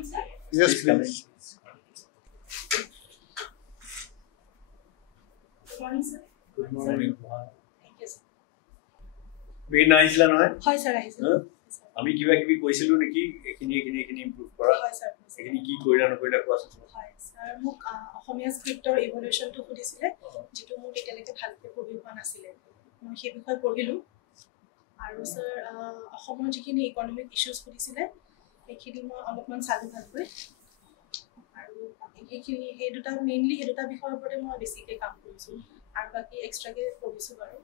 morning, sir. Yes, please. Good morning, sir. Good morning. Thank you, sir. Being nice, la noy. Hi, sir. Hi, sir. আমি কিবা কিবি কৈছিলো নেকি এখিনি improve কৰা Hi, sir. এখিনি কি কৰিলা নকৰিলা কোৱাচোন Hi, sir. মোক অসমীয়া স্ক্ৰিপ্টৰ ইভলিউচনটো সুধিছিলে যেটো মোক এতিয়ালৈকে ভালকৈ পঢ়ি পোৱা নাছিলে মই সেই বিষয়ে পঢ়িলো আৰু স্যাৰ অসমৰ যিখিনি ইকনমিক ইস্যুজ সুধিছিলে সেইখিনি মই অলপমান চালো ভালকৈ আৰু এইখিনি এই দুটা মেইনলি এই দুটা বিষয়ৰ ওপৰতে মই বেছিকৈ কাম কৰিছোঁ আৰু বাকি এক্সট্ৰাকৈ পঢ়িছোঁ বাৰু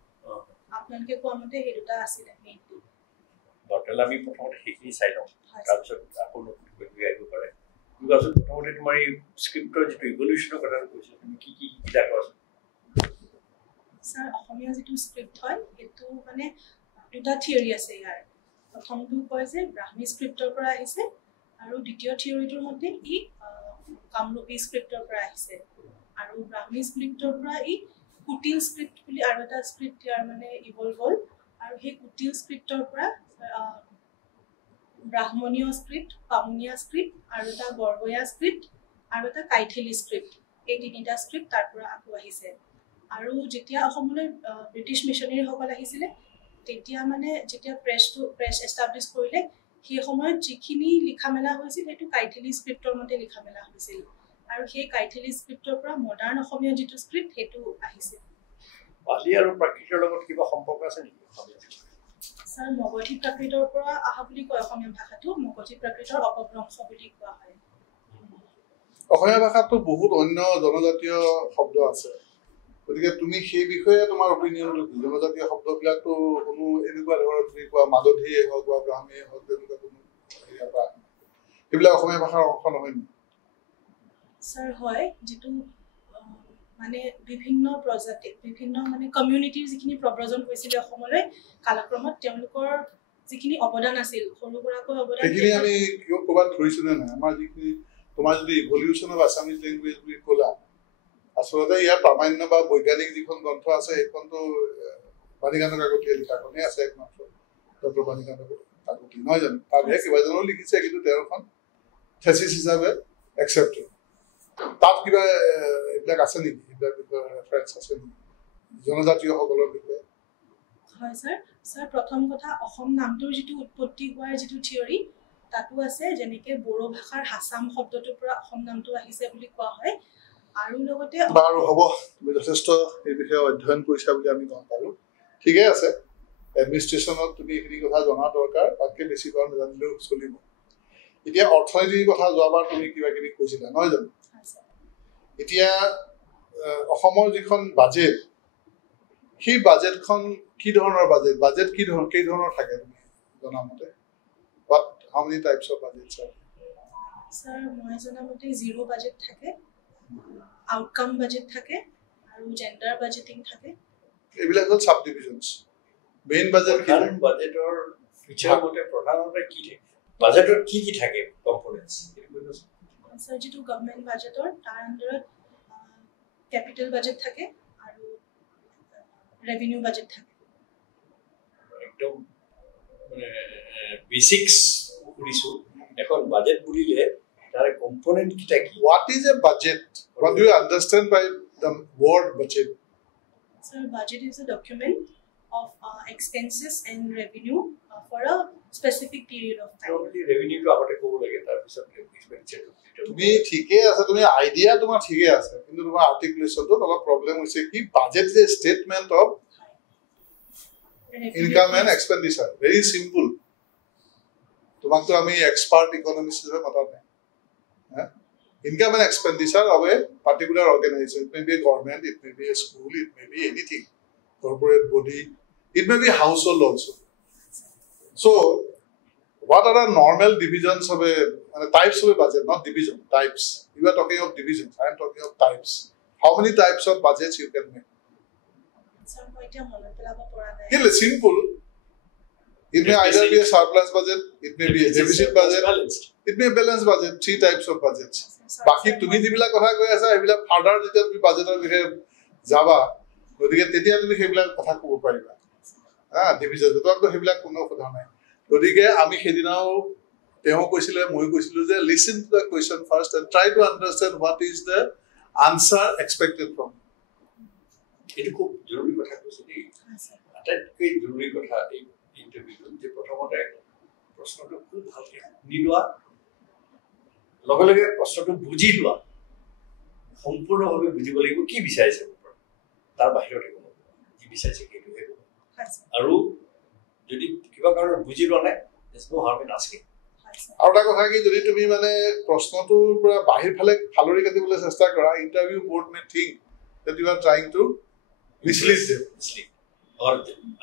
আপোনালোকে কোৱা মতে সেই দুটা আছিলে মেইনলি বটল আমি প্ৰথমতে সেইখিনি চাই লওঁ তাৰপিছত আকৌ নতুন কৰি আহিব পাৰে কোৱাচোন প্ৰথমতে তোমাৰ এই স্ক্ৰিপ্টৰ যিটো ইভলিউচনৰ কথাটো কৈছিলা তুমি কি কি শিকিলা কোৱাচোন স্যাৰ অসমীয়া যিটো স্ক্ৰিপ্ট হয় সেইটো মানে দুটা থিয়ৰি আছে ইয়াৰ প্ৰথমটো কয় যে ব্ৰাহ্মী স্ক্ৰিপ্টৰ পৰা আহিছে আৰু দ্বিতীয় থিয়ৰিটোৰ মতে ই কামৰূপী স্ক্ৰিপ্টৰ পৰা আহিছে আৰু ব্ৰাহ্মী স্ক্ৰিপ্টৰ পৰা ই কুটিল স্ক্ৰিপ্ট বুলি আৰু এটা স্ক্ৰিপ্ট ইয়াৰ মানে ইভলভ হ'ল আৰু সেই কুটিল স্ক্ৰিপ্টৰ পৰা ব্ৰাহ্মণীয় স্ক্ৰিপ্ট বামুণীয়া স্ক্ৰিপ্ট আৰু এটা বৰগয়া স্ক্ৰিপ্ট আৰু এটা কাইথেলি স্ক্ৰিপ্ট এই তিনিটা স্ক্ৰিপ্ট তাৰ পৰা আকৌ আহিছে আৰু যেতিয়া অসমলৈ ব্ৰিটিছ মিছনেৰীসকল আহিছিলে তেতিয়া মানে যেতিয়া প্ৰেছ এষ্টাব্লিছ কৰিলে সেই সময়ত যিখিনি লিখা মেলা হৈছিল সেইটো কাইথেলি স্ক্ৰিপ্টৰ মতে লিখা মেলা হৈছিল আৰু সেই কাইথেলি স্ক্ৰিপ্টৰ পৰা মডাৰ্ণ অসমীয়া যিটো স্ক্ৰিপ্ট সেইটো আহিছে পালি আৰু প্ৰাকৃতৰ লগত কিবা সম্পৰ্ক আছে নেকি স্যাৰ মগধী প্ৰাকৃতৰ পৰা অহা বুলি কয় অসমীয়া ভাষাটো মগধী প্ৰাকৃতৰ অপভ্ৰংশ বুলি কোৱা হয় অসমীয়া ভাষাতো বহুত অন্য জনজাতীয় শব্দ আছে গতিকে তুমি সেই বিষয়ে তোমাৰ অপিনিয়নটো কি জনজাতীয় শব্দবিলাকতো কোনো এনেকুৱা ধৰণৰ তুমি কোৱা মাগধীয়ে হওক বা ব্ৰাহ্মীয়ে হওক তেনেকুৱা কোনো সেইবিলাক অসমীয়া ভাষাৰ অংশ নহয় নেকি স্যাৰ হয় যিটো মানে বিভিন্ন প্ৰজাতি বিভিন্ন মানে কমিউনিটিৰ যিখিনি প্ৰব্ৰজন হৈছিলে অসমলৈ কালক্ৰমত তেওঁলোকৰ যিখিনি অৱদান আছিল সৰু সুৰাকৈ অৱদান সেইখিনি আমি ক'ৰবাত ধৰিছোঁ নে নাই আমাৰ যিখিনি তোমাৰ যদি ইভলিউচন অফ আছামিজ লেংগুৱেজ বুলি ক'লা আচলতে ইয়াৰ প্ৰামাণ্য বা বৈজ্ঞানিক যিখন গ্ৰন্থ আছে সেইখনতো বাণীকান্ত কাকতীয়ে লিখাখনেই আছে একমাত্ৰ ডক্টৰ বাণীকান্ত কাকতি নহয় জানো তাৰ বাহিৰে কেইবাজনেও লিখিছে কিন্তু তেওঁৰখন থেচিছ হিচাপে একচেপ্টেড তাত কিবা এইবিলাক আছে নেকি এইবিলাক বিষয়ে ৰেফাৰেঞ্চ আছে নেকি জনজাতীয়সকলৰ বিষয়ে হয় স্যাৰ প্ৰথম কথা অসম নামটোৰ যিটো উৎপত্তি হোৱাৰ যিটো থিয়ৰি তাতো আছে যেনেকৈ বড়ো ভাষাৰ হাছাম শব্দটোৰ পৰা অসম নামটো আহিছে বুলি কোৱা হয় আৰু লগতে বাৰু হ'ব তুমি যথেষ্ট এই বিষয়ে অধ্যয়ন কৰিছা বুলি আমি গম পালোঁ ঠিকে আছে এডমিনিষ্ট্ৰেশ্যনত তুমি এইখিনি কথা জনা দৰকাৰ তাতকৈ বেছি কৰা নাজানিলেও চলিব এতিয়া অৰ্থনীতিৰ কথা যোৱাবাৰ তুমি কিবা কিবি কৈছিলা নহয় জানো এতিয়া অসমৰ যিখন বাজেট সেই বাজেটখন কি ধৰণৰ বাজেট কেই ধৰণৰ থাকে তুমি জনামতে how many types of budgets are sir মই জনামতে জিৰ' বাজেট থাকে আউটকাম বাজেট থাকে আৰু জেণ্ডাৰ বাজেটিং থাকে এইবিলাক হ'ল সাব ডিভিজনছ মেইন বাজেট কি বাজেটৰ ফিচাৰ মতে প্ৰধানমন্ত্ৰী কি থাকে বাজেটৰ কি থাকে কম্পোনেন্টছ স্যাৰ যিটো গভৰ্ণমেণ্ট বাজেটৰ তাৰ আণ্ডাৰত কেপিটেল বাজেট থাকে আৰু ৰেভিনিউ বাজেট থাকে একদম মানে বেসিক্স কৰিছো এখন বাজেট বুলিলে তাৰ কম্পোনেন্ট কিটা কি what is a budget what do you understand by the word budget sir budget is a document of expenses and revenue for a specific period of time only revenue to আগতে ক'ব লাগে তাৰ পিছত এক্সপেন্ডিচাৰ তুমি ঠিকই আছে তুমি আইডিয়া তোমাৰ ঠিকই আছে কিন্তু তোমাৰ আৰ্টিকুলেশনটো অলপ প্ৰবলেম হৈছে কি budget is a statement of income and expenditure very simple তোমাকতো আমি এক্সপার্ট ইকোনমিস্ট হিসেবে মাতা নাই হ্যাঁ income and expenditure of a particular organisation it may be a government it may be a school it may be anything corporate body it may be household also so what are the normal divisions of a types of a budget not division types you are talking of divisions I am talking of types how many types of budgets you can make sir moita mone pelaba pora nai it's simple it may either be a surplus budget it may be a deficit budget it may be a balanced budget three types of budgets baki tumi jibila kotha koi asa ebila further jeta tumi budget er bihe jaba গতিকে তেতিয়া তুমি সেইবিলাক কথা ক'ব পাৰিবা division তোমাকতো সেইবিলাক কোনো কথা নাই গতিকে আমি সেইদিনাও তেওঁ কৈছিলে মই কৈছিলো যে listen to the question first and try to understand what is the answer expected from এটো খুব জৰুৰী কথা কৈছে দেই আটাইতকৈ জৰুৰী কথা এই ইন্টাৰভিউত যে প্ৰথমতে প্ৰশ্নটো খুব ভালকৈ শুনি লোৱা লগে লগে প্ৰশ্নটো বুজি লোৱা সম্পূৰ্ণভাৱে বুজিব লাগিব কি বিচাৰিছে তাৰ বাহিৰত একো নহয় কি বিচাৰিছে সেইটোহে ক'ব আৰু যদি কিবা কাৰণত বুজি লোৱা নাই there's no harm in asking আৰু এটা কথা কি যদি তুমি মানে প্ৰশ্নটোৰ পৰা বাহিৰ ফালে ফালৰি কাটিবলৈ চেষ্টা কৰা interview board May think that you are trying to mislead them or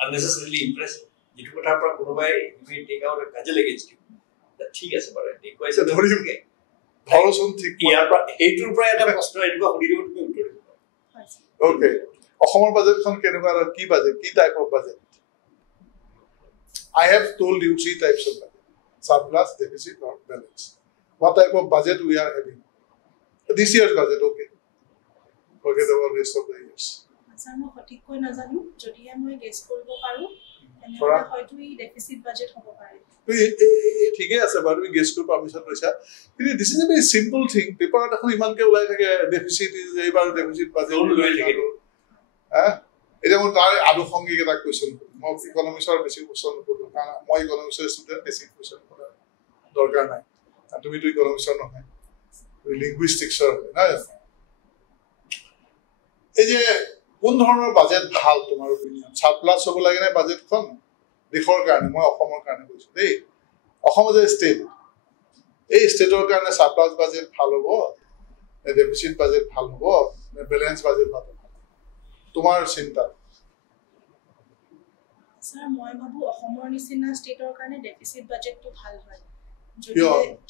unnecessarily impress যেটো কথাৰ পৰা কোনোবাই তুমি টেক আউট কাজে against you ঠিক আছে বাৰু দেখুৱাইছে ধৰিমকে ধৰচোন ঠিক ইয়াৰ পৰা এইটোৰ পৰা এটা প্ৰশ্ন এনেকুৱা সুধি দিব তুমি উত্তৰ দিব ওকে অসমৰ বাজেটখন কেনেকুৱা আৰু কি বাজেট কি type of budget I have told you 3 types of budget surplus deficit or balance what type of budget we are having this year's budget okay forget about rest of the years sir মই সঠিককৈ নাজানো যদি মই gas কৰিব পাৰো তেনে হয়তো এই ডেফিসিট বাজেট হ'ব পাৰে ঠিকই আছে বাৰু তুমি গেছ কৰিব পাৰমিশন লৈছা কিন্তু this is a very simple thing পেপাৰত এখন ইমানকে ওলাই থাকে ডেফিসিট ইজ এইবাৰ ডেফিসিট বাজেট ওলাই থাকে এটা মই তাৰ আনুষংগিক এটা কোৱেশ্চন মই ইকনমিক্সৰ বেছি কোৱেশ্চন নকৰো কাৰণ মই ইকনমিক্সৰ ষ্টুডেন্ট বেছি কোৱেশ্চন কৰা দৰকাৰ নাই তুমিতো ইকনমিক্সৰ নহয় তুমি লিংগুইষ্টিক্সৰ হয় না এই যে কোন ধৰণৰ বাজেট ভাল তোমাৰ অপিনিয়ন সাৰপ্লাস হ'ব লাগে নে বাজেটখন দেশৰ কাৰণে মই অসমৰ কাৰণে কৈছো দেই অসম যে ষ্টেট এই ষ্টেটৰ কাৰণে সাৰপ্লাস বাজেট ভাল হ'ব নে ডেফিসিট বাজেট ভাল হ'ব নে বেলেন্স বাজেট ভাল হ'ব তোমাৰ চিন্তা স্যাৰ মই ভাবো অসমৰ নিচিনা ষ্টেটৰ কাৰণে ডেফিসিট বাজেটটো ভাল হয় যদি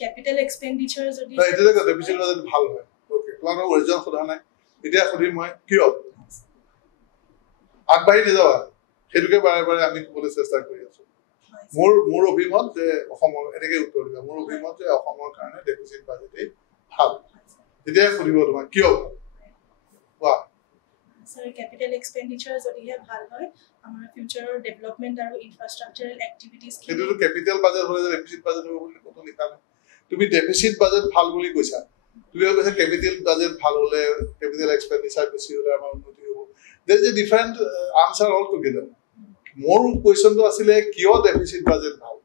ক্যাপিটাল এক্সপেন্ডিচাৰ যদি না এটা ডেফিসিট বাজেট ভাল হয় ওকে তোমাক অৰিজিনাল সোধা নাই এতিয়া সুধি মই কিয় আগবাঢ়ি নাযাবা সেইটোকে বাৰে বাৰে আমি ক'বলৈ চেষ্টা কৰি আছো মোৰ অভিমত যে অসমৰ এনেকে উত্তৰ দিবা মোৰ অভিমত যে অসমৰ কাৰণে ডেফিসিট বাজেটেই ভাল এতিয়া সুধিব তোমাক কিয় কোৱা স্যাৰ ক্যাপিটাল এক্সপেন্ডিচাৰ যদিহে ভাল হয় আমাৰ ফিউচাৰৰ ডেভেলপমেন্ট আৰু ইনফ্ৰাষ্ট্ৰাকচাৰাল এক্টিভিটিজ কিন্তু ক্যাপিটাল বাজেট হলে ডেফিসিট বাজেট হ'ব বুলি কথা লিখা নাই তুমি ডেফিসিট বাজেট ভাল বুলি কৈছা তুমি কৈছা ক্যাপিটাল বাজেট ভাল হলে ক্যাপিটাল এক্সপেন্ডিচাৰ বেছি হলে আমাৰ উন্নতি হ'ব there is a different answer altogether মোৰ কোৱেশ্চনটো আছিলে কিয় ডেফিসিট বাজেট ভাল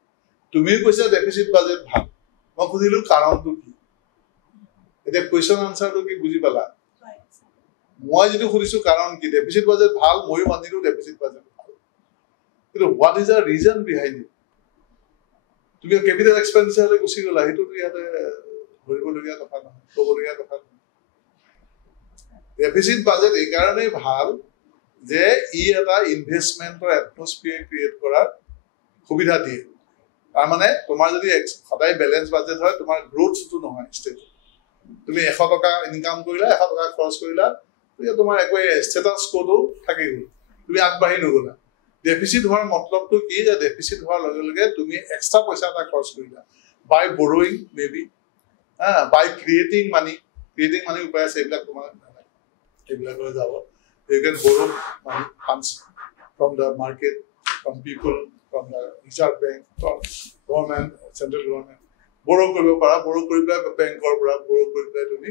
তুমি কৈছা ডেফিসিট বাজেট ভাল মই খুদিলো কাৰণটো কি এটা কোৱেশ্চন আনসাৰটো কি বুজি পালা মই যেটো খুদিছো কাৰণ কি ডেফিসিট বাজেট ভাল মই মানিলো ডেফিসিট বাজেট ভাল কিন্তু what is the reason behind it তুমি ক্যাপিটাল এক্সপেন্ডিচাৰলে গুছি গলা হেতু ইয়াতে ধৰিবলগীয়া কথা নহয় ক'বলগীয়া কথা নহয় ডেফিসিট বাজেট এই কাৰণে ভাল যে ই এটা ইনভেষ্টমেন্টৰ এটমস্ফিয়াৰ ক্ৰিয়েট কৰাৰ সুবিধা দিয়ে তাৰ মানে তোমাৰ যদি সদায় বেলেন্স বাজেট হয় তোমাৰ গ্ৰোথটো নহয় ষ্টেট তুমি 100 টকা ইনকাম কৰিলা 100 টকা খৰচ কৰিলা তেতিয়া তোমাৰ একো ষ্টেটাস কোডো থাকি গ'ল তুমি আগবাঢ়ি নগলা ডেফিসিট হোৱাৰ মতলবটো কি যে ডেফিসিট হোৱাৰ লগে লগে তুমি এক্সট্ৰা পইচা এটা খৰচ কৰিলা বাই বৰোইং মেবি বাই ক্ৰিয়েটিং মানি উপায় আছে এইবিলাক তোমাৰ এইবিলাকলৈ যাব you can borrow money funds from the market from people from the reserve bank from government central government borrow কৰিব পাৰা borrow কৰি পেলাই বেংকৰ পৰা borrow কৰি পেলাই তুমি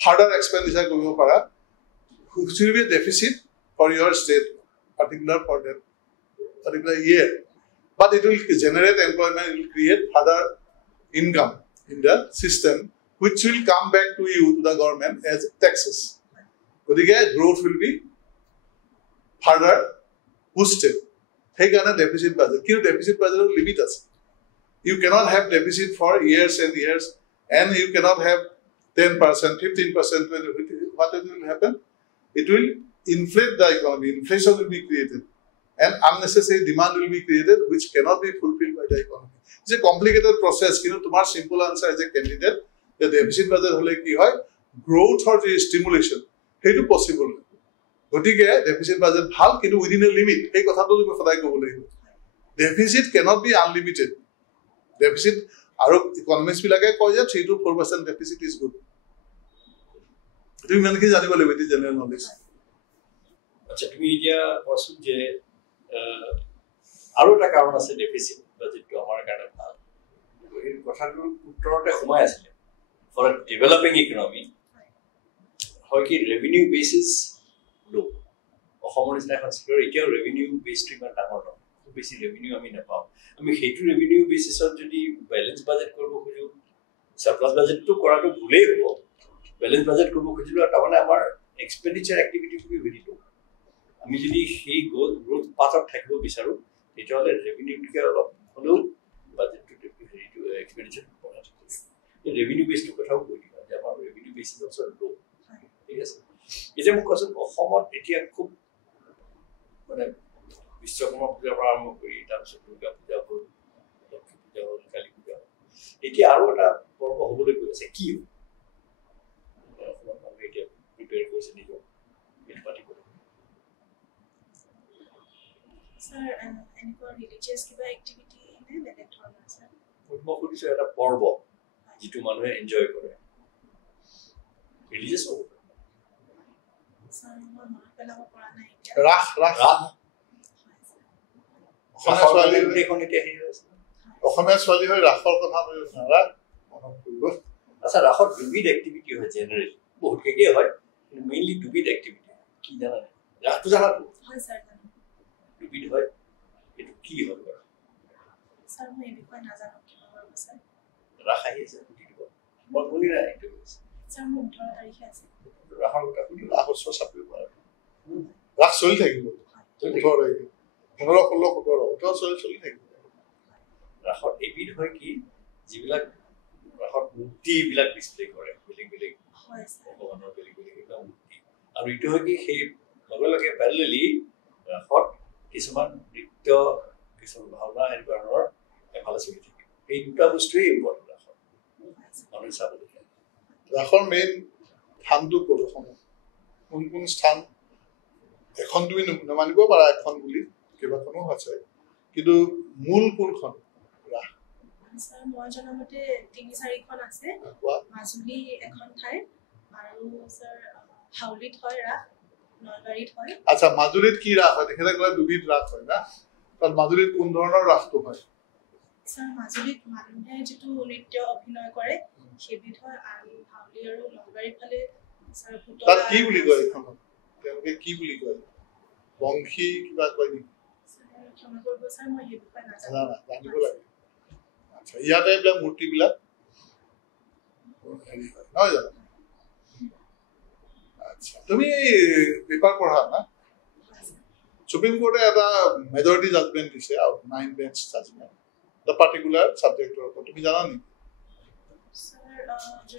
further expenditure কৰিব পাৰা which will be a deficit for your state particular for that particular year but it will generate employment it will create further income in the system which will come back to you to the government as taxes গতিকে growth will be further boosted সেইকাৰণে deficit budget কিন্তু deficit বাজেটৰ limit আছে you cannot have deficit for years and years and you cannot have 10% 15% what will happen it will inflate the economy inflation will be created and unnecessary demand will be created which cannot be fulfilled by the economy it's a complicated process কিন্তু তোমাৰ simple answer as a candidate the deficit budget হলে কি হয় growth or the stimulation হেতু possible গতিকে deficit budget ভাল কিন্তু within a limit এই কথাটো তুমি সদায় ক'ব লাগিব deficit cannot be unlimited deficit আৰু ইকনমিক্স বিলাকে কয় যে 3 to 4% deficit is good তুমি মানে কি জানিব লাগিব এটি জেনাৰেল নলেজ আচ্ছা তুমি এতিয়া কোৱাচোন যে আৰু এটা কাৰণ আছে ডেফিসিট বাজেটটো আমাৰ কাৰণে ভাল এই কথাটোৰ উত্তৰতে সোমাই আছিলে ফৰ এ ডেভেলপিং ইকনমি হয় কি ৰেভিনিউ বেচিছ লো অসমৰ নিচিনা এখন ষ্টেটৰ এতিয়াও ৰেভিনিউ বেচটো ইমান ডাঙৰ নহয় খুব বেছি ৰেভিনিউ আমি নাপাওঁ আমি সেইটো ৰেভিনিউ বেচিছত যদি বেলেঞ্চ বাজেট কৰিব খোজো সাৰপ্লাস বাজেটটো কৰাটো ভুলেই হ'ব বেলেঞ্চ বাজেট কৰিব খুজিলে তাৰমানে আমাৰ এক্সপেণ্ডিচাৰ এক্টিভিটি খুব ভেৰি লো আমি যদি সেই গ্ৰোথ পাথত থাকিব বিচাৰোঁ তেতিয়াহ'লে ৰেভিনিউতকৈ অলপ হ'লেও বাজেটটো হেৰিটো এক্সপেণ্ডিচাৰ বঢ়াই থাকিব ৰেভিনিউ বেচটোৰ কথাও কৈ দিবা যে আমাৰ ৰেভিনিউ বেচিছ অলছ' লো ঠিক আছে এতিয়া মোক কোৱাচোন অসমত এতিয়া খুব মানে বিশ্বকৰ্মা পূজাৰ পৰা আৰম্ভ কৰি তাৰপিছত দুৰ্গা পূজা হ'ল লক্ষ্মী পূজা হ'ল কালী পূজা হ'ল এতিয়া আৰু এটা পৰ্ব হ'বলৈ গৈ আছে কি অসমত মানুহে এতিয়া প্ৰিপেয়াৰ কৰিছে নিজৰ সেইটো পাতিবলৈ স্যাৰ এনেকুৱা ৰিলিজিয়াছ কিবা এক্টিভিটি নে বেলেগ ধৰণৰ স্যাৰ মই সুধিছোঁ এটা পৰ্ব যিটো মানুহে এনজয় কৰে ৰিলিজিয়াছ হ'ব স্যাৰ মই মনত পেলাব পৰা নাই এতিয়া ৰাস অসমীয়া ছোৱালী হৈ ৰাসৰ কথা নাৰাখ মনত পৰিব আচ্ছা ৰাসত দুবিধ এক্টিভিটি হয় জেনেৰেলি বহুত কেইকে হয় কিন্তু মেইনলি দুবিধ এক্টিভিটি কি জানা ৰাসটো জানাতো হয় স্যাৰ দুবিধ হয় এইটো কি হয় বাৰু স্যাৰ মই এই বিষয়ে নাজানো কি হ'ব স্যাৰ ৰাস আহি আছে সুধি দিব মই শুনি নাই এইটো স্যাৰ মোৰ 18 তাৰিখে আছে ৰাসৰ কথা শুনি ৰাস উৎসৱ চাপিব পাৰে ৰাস চলি থাকিব 18 তাৰিখে 15, 16, 17 চলি থাকিব ৰাসত এবিধ হয় কি যিবিলাক ৰাসত মূৰ্তিবিলাক ডিছপ্লে কৰে বেলেগ বেলেগ হয় স্যাৰ ভগৱানৰ বেলেগ বেলেগ এইবিলাক মূৰ্তি আৰু ইটো হয় কি সেই লগে লগে পেৰেলেলি ৰাসত কিছুমান নৃত্য কিছুমান ভাওনা এনেকুৱা ধৰণৰ এফালে চলি থাকে এই দুটা বস্তুৱেই ইম্পৰ্টেণ্ট ৰাসত মানুহে চাবলগীয়া ৰাসৰ মেইন স্থানটো ক'ত অসমত কোন স্থান এখন তুমি নামানিব পাৰা এখন বুলি কেইবাখনো আছে কিন্তু মূল কোনখন ৰাস স্যাৰ মই জনামতে 3-4খন আছে মাজুলী এখন ঠাই আৰু স্যাৰ হাউলিত হয় ৰাস নলবাৰীত হয় আচ্ছা মাজুলীত কি ৰাস হয় তেখেতে ক'লে দুবিধ ৰাস হয় না তাত মাজুলীত কোন ধৰণৰ ৰাসটো হয় স্যাৰ মাজুলীত মানুহে যিটো নৃত্য অভিনয় কৰে সেইবিধ হয় আৰু হাউলি আৰু নলবাৰীৰ ফালে স্যাৰ তাত কি বুলি কয় এইখনত তেওঁলোকে কি বুলি কয় বংশী কিবা কয় নেকি ক্ষমা কৰিব স্যাৰ মই সেই বিষয়ে নাজানো জানিব লাগে আচ্ছা ইয়াতে এইবিলাক মূৰ্তিবিলাক হেৰি হয় নহয় জানো আচ্ছা তুমি পেপাৰ পঢ়া না সুপ্ৰিম কোৰ্টে এটা মেজৰিটি জাজমেণ্ট দিছে আৰু 9 বেঞ্চ জাজমেণ্ট এটা পাৰ্টিকুলাৰ ছাবজেক্টৰ ওপৰত তুমি জানা নেকি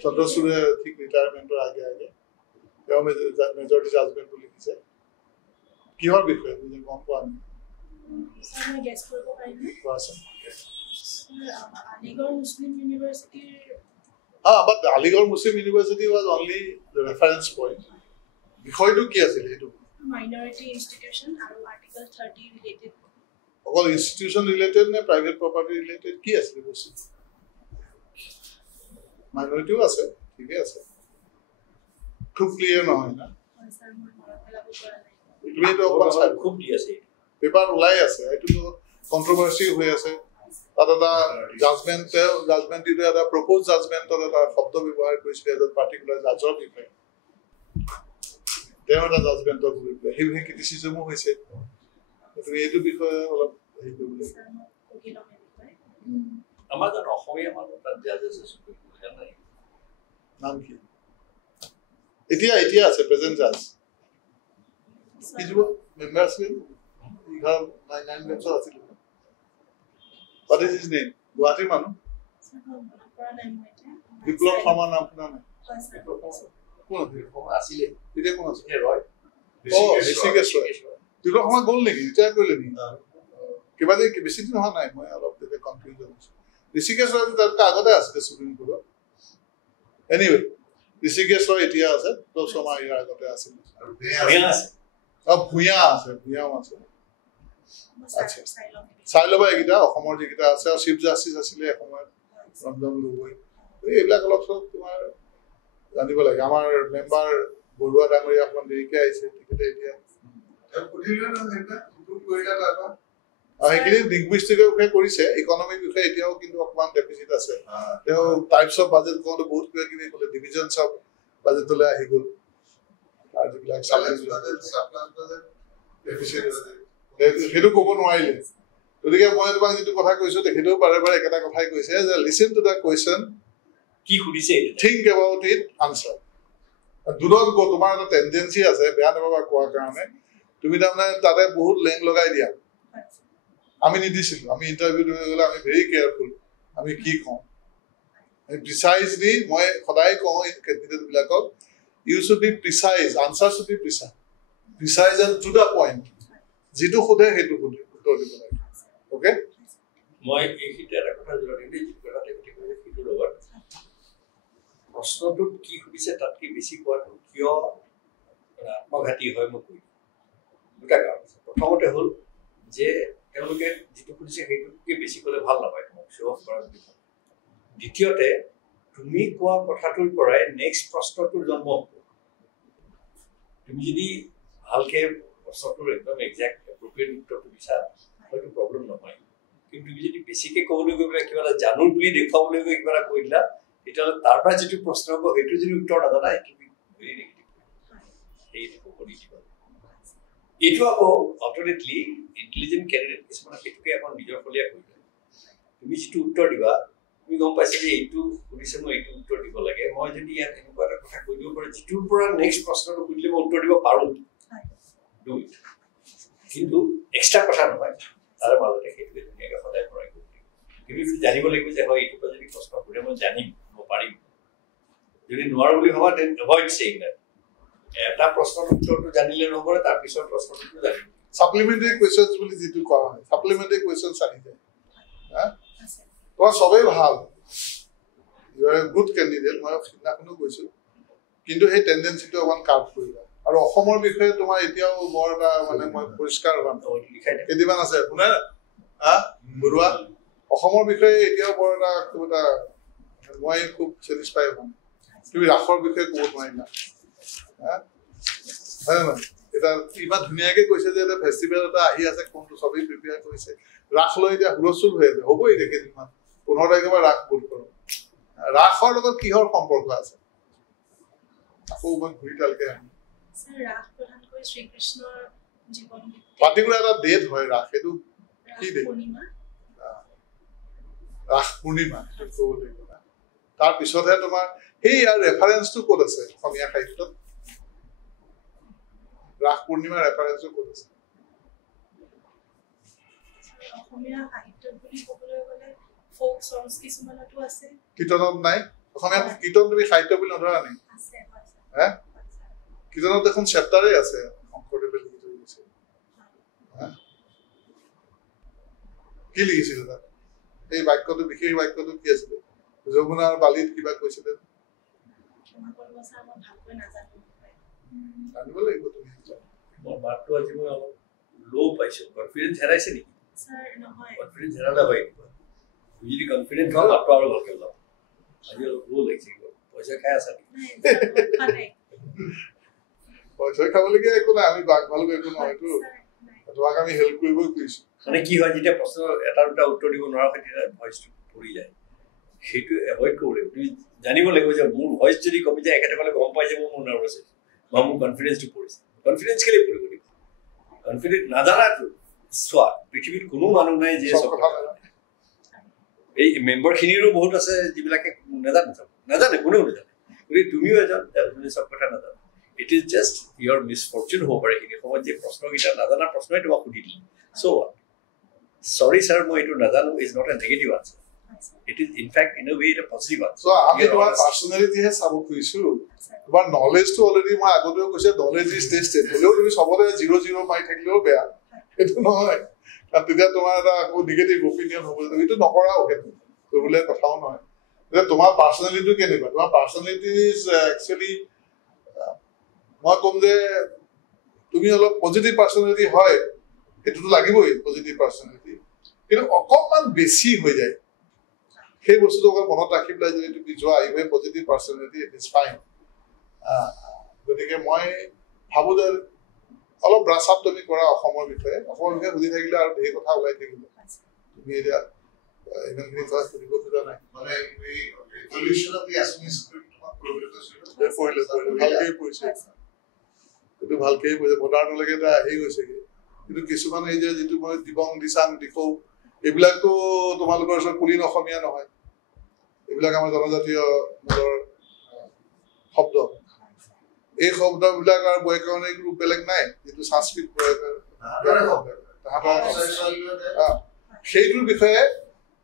চন্দ্ৰচূড়ে ঠিক ৰিটায়াৰমেণ্টৰ আগে আগে তেওঁ মেজৰিটি জাজমেণ্ট বুলি লিখিছে কিহৰ বিষয়ে তুমি গম পোৱা নেকি স্যাৰ মই গেছ কৰিব পাৰিম কোৱাচোন আলিগড় মুছলিম ইউনিভাৰ্চিটিৰ but Aligarh Muslim University was only the reference point. বিষয়টো কি আছিল এইটো মাইনৰিটি ইনষ্টিটিউচন আৰু আৰ্টিকল 30 ৰিলেটেড অকল ইনষ্টিটিউচন ৰিলেটেড নে প্ৰাইভেট প্ৰপাৰ্টি ৰিলেটেড কি আছিল বস্তু মাইনৰিটিও আছে ঠিকে আছে খুব ক্লিয়াৰ নহয় না হয় স্যাৰ মই মনত পেলাব পৰা নাই তুমি এইটো অকল খুব দি আছে পেপাৰ ওলাই আছে এইটো কন্ট্ৰভাৰ্সি হৈ আছে তাত এটা জাজমেণ্ট দিলে এটা প্ৰপ'জ জাজমেণ্টত এটা শব্দ ব্যৱহাৰ কৰিছিলে এজন পাৰ্টিকুলাৰ জাজৰ বিষয়ে তেওঁ এটা জাজমেণ্টৰ গুৰুত্ব সেই ক্ৰিটিচিজমো হৈছে তুমি এইটো বিষয়ে অলপ হেৰি কৰিব লাগিব স্যাৰ মই পঢ়ি ল'ম এই বিষয়ে আমাৰ তাত অসমীয়া মানুহ তাত জাজ আছে নাই নাম কি এতিয়া আছে প্ৰেজেণ্ট জাজ কিছু মেম্বাৰ আছিল 9 বেঞ্চত আছিল What is his name? গুৱাহাটীৰ মানুহ বিপ্লৱ শৰ্মাৰ নাম শুনা নাই কোন আছিলে এতিয়া কোন আছে ৰয় ঋষিকেশ ৰয় বিপ্লৱ শৰ্মা গ'ল নেকি ৰিটায়াৰ কৰিলে নেকি কিবা যে বেছি দিন হোৱা নাই মই অলপ কনফিউজন হৈছোঁ ঋষিকেশ ৰয় তাৰ আগতে আছিলে সুপ্ৰিম কোৰ্টত এনিৱে ঋষিকেশ ৰয় এতিয়া আছে বিপ্লৱ শৰ্মা ইয়াৰ আগতে আছিল ভূঞাও আছে আচ্ছা চাই ল'বা এইকেইটা অসমৰ যিকেইটা আছে আৰু চিফ জাষ্টিচ আছিলে এসময়ত ৰঞ্জন গগৈ এইবিলাক অলপ চলপ তোমাৰ জানিব লাগে আমাৰ মেম্বাৰ বৰুৱা ডাঙৰীয়া অকমান দেৰিকে আহিছে তেখেতে এতিয়া সেইখিনি লিংগুইষ্টিকৰ বিষয়ে কৰিছে ইকনমিক বিষয়ে এতিয়াও কিন্তু অকমান ডেফিচিট আছে তেওঁ টাইপছ অফ বাজেট কওঁতে বহুত কিবা কিবি ক'লে ডিভিজনছ অফ বাজেটলৈ আহি গ'ল আৰু যিবিলাক সেইটো ক'ব নোৱাৰিলে গতিকে মই তোমাক যিটো কথা কৈছো তেখেতেও বাৰে বাৰে একেটা কথাই কৈছে যে লিচন টু দ্য কুৱেশ্যন কি সুধিছে থিংক এবাউট ইট আনচাৰ দূৰত গৈ তোমাৰ এটা টেণ্ডেঞ্চি আছে বেয়া নাপাবা কোৱাৰ কাৰণে তুমি তাৰমানে তাতে বহুত লেং লগাই দিয়া আমি নিদিছিলো আমি ইণ্টাৰভিউ দিব গ'লে আমি ভেৰি কেয়াৰফুল আমি কি কওঁ প্ৰিচাইজলি মই সদায় কওঁ কেণ্ডিডেটবিলাকক you should be precise answer should be precise and to the point যিটো সোধে সেইটো সোধে উত্তৰ দিব লাগে অ'কে মই এইখিনিতে এটা কথা জনাই দিম যিটো কথা তেখেতে কৈছে সেইটোৰ লগত প্ৰশ্নটোত কি সুধিছে তাতকৈ বেছি কোৱাটো কিয় আত্মঘাতী হয় মই কৈ দুটা কাৰণ আছে প্ৰথমতে হ'ল যে তেওঁলোকে যিটো সুধিছে সেইটোতকৈ বেছি ক'লে ভাল নাপায় তোমাক শ্ব' অফ কৰা বুলি ভাবে দ্বিতীয়তে তুমি কোৱা কথাটোৰ পৰাই নেক্সট প্ৰশ্নটোৰ জন্ম হ'ব তুমি যদি ভালকে প্ৰশ্নটোৰ একদম একজেক্ট এপ্ৰপ্ৰিয়েট উত্তৰটো বিচাৰা হয়তো প্ৰব্লেম নহয় কিন্তু তুমি যদি বেছিকে ক'বলৈ গৈ পেলাই কিবা এটা জানো বুলি দেখুৱাবলৈ গৈ কিবা এটা কৈ দিলা তেতিয়াহ'লে তাৰ পৰা যিটো প্ৰশ্ন হ'ব সেইটো যদি উত্তৰ নাজানা সেইটো ভেৰি নেগেটিভ সেইটো কৰি দিব এইটো আকৌ অল্টাৰনেটলি ইণ্টেলিজেণ্ট কেণ্ডিডেট কিছুমানে সেইটোকে আকৌ নিজৰ ফলীয়া কৰি লয় তুমি যিটো উত্তৰ দিবা তুমি গম পাইছা যে এইটো সুধিছে মই এইটো উত্তৰ দিব লাগে মই যদি ইয়াত এনেকুৱা এটা কথা কৈ দিব পাৰোঁ যিটোৰ পৰা নেক্সট প্ৰশ্নটো সুধিলে মই উত্তৰ দিব পাৰোঁ ডু ইট কিন্তু এক্সট্ৰা কথা নহয় তাৰ মাজতে সেইটোকে ধুনীয়াকৈ সদায় কৰাই কৰিব লাগিব কিন্তু জানিব লাগিব যে হয় এইটোৰ পৰা যদি প্ৰশ্ন সুধে মই জানিম মই পাৰিম যদি নোৱাৰোঁ বুলি ভাবা দেন এভইড ছেইং দেট এটা প্ৰশ্নৰ উত্তৰটো জানিলে নহ'ব তাৰ পিছৰ প্ৰশ্নটো জানিব সাপ্লিমেণ্টাৰী কুৱেশ্যনছ বুলি যিটো কোৱা হয় সাপ্লিমেণ্টাৰী কুৱেশ্যনছ আহি যায় তোমাৰ চবেই ভাল you are a good candidate মই সিদিনাখনো কৈছোঁ কিন্তু সেই টেণ্ডেঞ্চিটো অকণমান কাৰ্ভ কৰিবা আৰু অসমৰ বিষয়ে তোমাৰ এতিয়াও বৰ এটা মানে মই পৰিষ্কাৰ হোৱা কেইদিনমান আছে শুনে বৰুৱা অসমৰ বিষয়ে এতিয়াও বৰ এটা খুব এটা মই খুব চেটিছফাই হ'ম তুমি ৰাসৰ বিষয়ে ক'ব নোৱাৰিলা হয় নহয় এটা ইমান ধুনীয়াকে কৈছে যে এটা ফেষ্টিভেল এটা আহি আছে কোনটো চবেই প্ৰিপেয়াৰ কৰিছে ৰাস লৈ এতিয়া হুলস্থুল হৈ আছে হ'বই এতিয়া কেইদিনমান 15 তাৰিখৰ পৰা ৰাস ভোট কৰোঁ ৰাসৰ লগত কিহৰ সম্পৰ্ক আছে আকৌ মই ঘূৰি তালকে আহিম পাৰ্টিকুলাৰ এটা ডেট হয় ৰাস সেইটো কি ডেট ৰাস পূৰ্ণিমা তাৰ পিছতহে তোমাৰ সেই ইয়াৰ ৰেফাৰেঞ্চটো ক'ত আছে অসমীয়া সাহিত্যত ৰাস পূৰ্ণিমাৰ ৰেফাৰেঞ্চটো ক'ত আছে অসমীয়া সাহিত্যত বুলি ক'বলৈ গ'লে ফোক সংগছ কিছুমানতো আছে কীৰ্তনত নাই অসমীয়া কীৰ্তন তুমি সাহিত্য বুলি নধৰা নেকি আছে হে কীৰ্তনত দেখোন চেপ্টাৰে আছে শংকৰদেৱে লিখি থৈ গৈছে কি লিখিছিল তাত এই বাক্যটো বিশেষ বাক্যটো কি আছিলে যমুনাৰ বালিত কিবা কৈছিলে জানিব লাগিব তুমি মই মাতটো আজি মই অলপ ল' পাইছোঁ কনফিডেঞ্চ হেৰাইছে নেকি কনফিডেঞ্চ হেৰালে হয় তুমি যদি কনফিডেঞ্চ হোৱা মাতটো আৰু ভালকে ওলাব আজি অলপ ল' লাগিছে পইচা খাই আছা নেকি পইচা খাবলগীয়া একো নাই আমি বাঘ ভালুক একো নহয়তো তোমাক আমি হেল্প কৰিব খুজিছো মানে কি হয় যেতিয়া প্ৰশ্ন এটা দুটা উত্তৰ দিব নোৱাৰা হয় তেতিয়া ভইচটো পৰি যায় সেইটো এভইড কৰিব লাগিব তুমি জানিব লাগিব যে মোৰ ভইচ যদি কমি যায় একেবাৰে গম পাই যে মোৰ নাৰ্ভাছ হৈছে বা মোৰ কনফিডেঞ্চটো পৰিছে কনফিডেঞ্চ কেলে পৰিব লাগিব কনফিডেঞ্চ নাজানাটো চোৱা পৃথিৱীত কোনো মানুহ নাই যে চব কথা এই মেম্বাৰখিনিৰো বহুত আছে যিবিলাকে নাজানে কোনেও নাজানে গতিকে তুমিও এজন চব কথা নাজানে ইট ইজ জাষ্ট ইয়ৰ মিছফৰ্চুন হ'ব পাৰে সেইখিনি সময়ত যে প্ৰশ্নকেইটা নাজানা প্ৰশ্নই তোমাক সুধি দিলে চ' চৰি ছাৰ মই এইটো নাজানো is not a negative answer it is in fact in a way এটা পজিটিভ আনচাৰ আমি তোমাৰ পাৰ্চনেলিটিহে চাব খুজিছোঁ তোমাৰ নলেজটো অলৰেডি মই আগতেও কৈছে নলেজ ইজ টেষ্টেড হ'লেও তুমি চবতে 0-0 পাই থাকিলেও বেয়া সেইটো নহয় কাৰণ তেতিয়া তোমাৰ এটা আকৌ নিগেটিভ অপিনিয়ন হ'ব এইটো নকৰাও সেইটো কৰিবলৈ কথাও নহয় এতিয়া তোমাৰ পাৰ্চনেলিটিটো কেনেকুৱা তোমাৰ পাৰ্চনেলিটি ইজ একচুৱেলি মই ক'ম যে তুমি অলপ পজিটিভ পাৰ্চনেলিটি হয় সেইটোতো লাগিবই পজিটিভ পাৰ্চনেলিটি কিন্তু অকণমান বেছি হৈ যায় সেই বস্তুটো অকল মনত ৰাখি পেলাই যদি তুমি যোৱা you a positive personality it is fine গতিকে মই ভাবোঁ যে অলপ ব্ৰাছ আপ তুমি কৰা অসমৰ বিষয়ে সুধি থাকিলে আৰু ঢেৰ কথা ওলাই থাকিব তুমি এতিয়া ইমানখিনি কথা সুধিব খোজা নাই মানে revolution of the Assamese script তোমাক ভালকেই পৰিছে এইটো ভালকেই পৰিছে ভোটাৰলৈকে এটা আহি গৈছেগে কিন্তু কিছুমান এই যে যিটো মই দিবং দিচাং দিখৌ এইবিলাকতো তোমালোকৰ ওচৰত কুলীন অসমীয়া নহয় এইবিলাক আমাৰ জনজাতীয় মূলৰ শব্দ এই শব্দবিলাক আৰু বৈজ্ঞানিক ৰূপ বেলেগ নাই যিটো সংস্কৃত সেইটোৰ বিষয়ে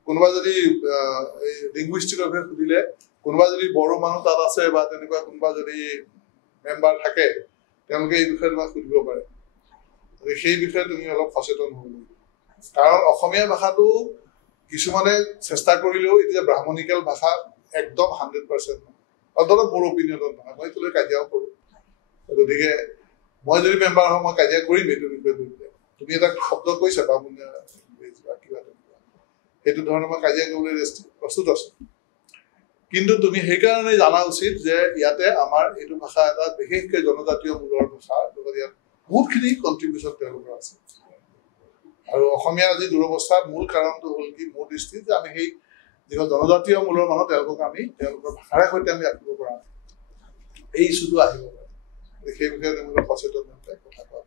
কোনোবা যদি লিংগুইষ্টিকৰ বিষয়ে সুধিলে কোনোবা যদি বড়ো মানুহ তাত আছে বা তেনেকুৱা কোনোবা যদি মেম্বাৰ থাকে তেওঁলোকে এই বিষয়ে তোমাক সুধিব পাৰে সেই বিষয়ে তুমি অলপ সচেতন হ'ব লাগিব কাৰণ অসমীয়া ভাষাটো কিছুমানে চেষ্টা কৰিলেও এতিয়া ব্ৰাহ্মণিকেল ভাষা একদম 100% নহয় অন্ততঃ মোৰ অপিনিয়নত নহয় মই এইটোলৈ কাজিয়াও কৰোঁ গতিকে মই যদি মেম্বাৰ হওঁ মই কাজিয়া কৰিম এইটো বিষয়ে তুমি এটা শব্দ কৈছা বামুণীয়া কিবা সেইটো ধৰণে মই কাজিয়া কৰিবলৈ প্ৰস্তুত আছো কিন্তু তুমি সেইকাৰণে জানা উচিত যে ইয়াতে আমাৰ এইটো ভাষা এটা বিশেষকৈ জনজাতীয় মূলৰ ভাষা লগত ইয়াত বহুতখিনি কণ্ট্ৰিবিউশ্যন তেওঁলোকৰ আছে আৰু অসমীয়া আজি দুৰৱস্থাৰ মূল কাৰণটো হ'ল কি মোৰ দৃষ্টিত যে আমি সেই যিখন জনজাতীয় মূলৰ মানুহ তেওঁলোকক আমি তেওঁলোকৰ ভাষাৰে সৈতে আমি ৰাখিব পৰা নাই এই ইছ্যুটো আহিব পাৰে সেই বিষয়ে তেওঁলোকে সচেতন হৈ কথা কোৱা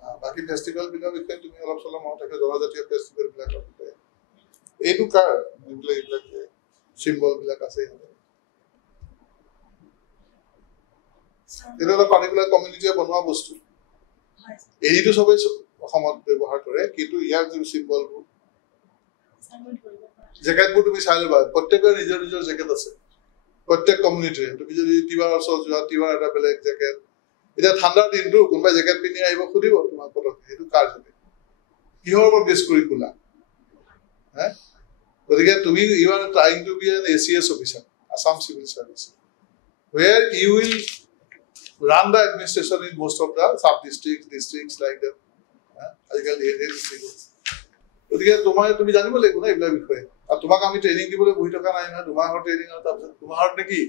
ভাল বাকী ফেষ্টিভেলবিলাকৰ বিষয়ে তুমি অলপ চলপ মনত থাকে জনজাতীয় ফেষ্টিভেলবিলাকৰ বিষয়ে এইটো কাৰ এইবিলাক চিম্বলবিলাক আছে এইটো এটা পাৰ্টিকুলাৰ কমিউনিটিয়ে বনোৱা বস্তু এৰিটো চবেই অসমত ব্যৱহাৰ কৰে কিন্তু ইয়াৰ যি চিম্বলবোৰ জেকেটবোৰ তুমি চাই ল'বা প্ৰত্যেকৰে নিজৰ নিজৰ জেকেট আছে প্ৰত্যেক কমিউনিটিৰে তুমি যদি তিৱাৰ ওচৰত যোৱা তিৱাৰ এটা বেলেগ জেকেট এতিয়া ঠাণ্ডাৰ দিনটো কোনোবাই জেকেট পিন্ধি আহিব সুধিব তোমাক পটককে সেইটো কাৰ জেকেট কিহৰ ওপৰত বেছ কৰি খোলা গতিকে তুমি you are trying to be an ACS officer Assam civil service where you will run the administration in most of the sub-districts like that আজিকালি গতিকে তুমি জানিব লাগিব না এইবিলাক বিষয়ে আৰু তোমাক আমি ট্ৰেইনিং দিবলৈ বহি থকা নাই নহয় দুমাহৰ ট্ৰেইনিং আৰু তাৰপিছত দুমাহৰ নেকি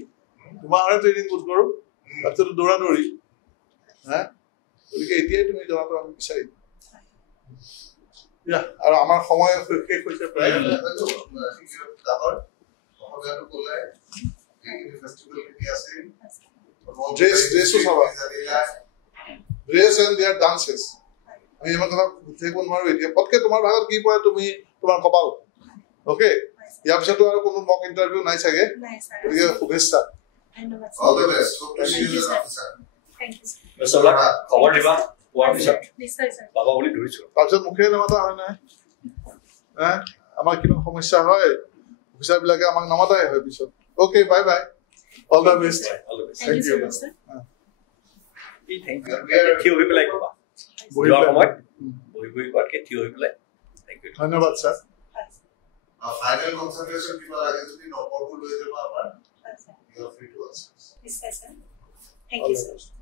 দুমাহৰে ট্ৰেইনিং গোট কৰোঁ তাৰপিছত দৌৰা দৌৰি গতিকে এতিয়াই তুমি জনাটো আমি বিচাৰিম আৰু আমাৰ সময় শেষ হৈছে প্ৰায় ড্ৰেছ এণ্ড দেয়াৰ ডান্সেছ আমি ইমান কথা থাকিব নোৱাৰো এতিয়া পটকে তোমাৰ ভাগত কি পৰে তুমি তোমাৰ কপাল অ'কে ইয়াৰ পিছতো আৰু কোনো মক ইণ্টাৰভিউ নাই চাগে গতিকে শুভেচ্ছা খবৰ দিবা পোৱাৰ পিছত পাবা বুলি ধৰিছো তাৰপিছত মুখেৰে নামাতা হয় নাই আমাৰ কিমান সমস্যা হয় অফিচাৰবিলাকে আমাক নামাতাই হয় পিছত okay bye bye all the best thank you থিয় হৈ পেলাই ক'বা যোৱাৰ সময়ত বহি কোৱাতকে থিয় হৈ পেলাই থেংক ইউ ধন্যবাদ ছাৰ ফাইনেল কনচালটেশ্যন কিবা লাগে যদি নম্বৰবোৰ লৈ যাবা আমাৰ you are free to answer নিশ্চয় ছাৰ থ্যাংক ইউ ছাৰ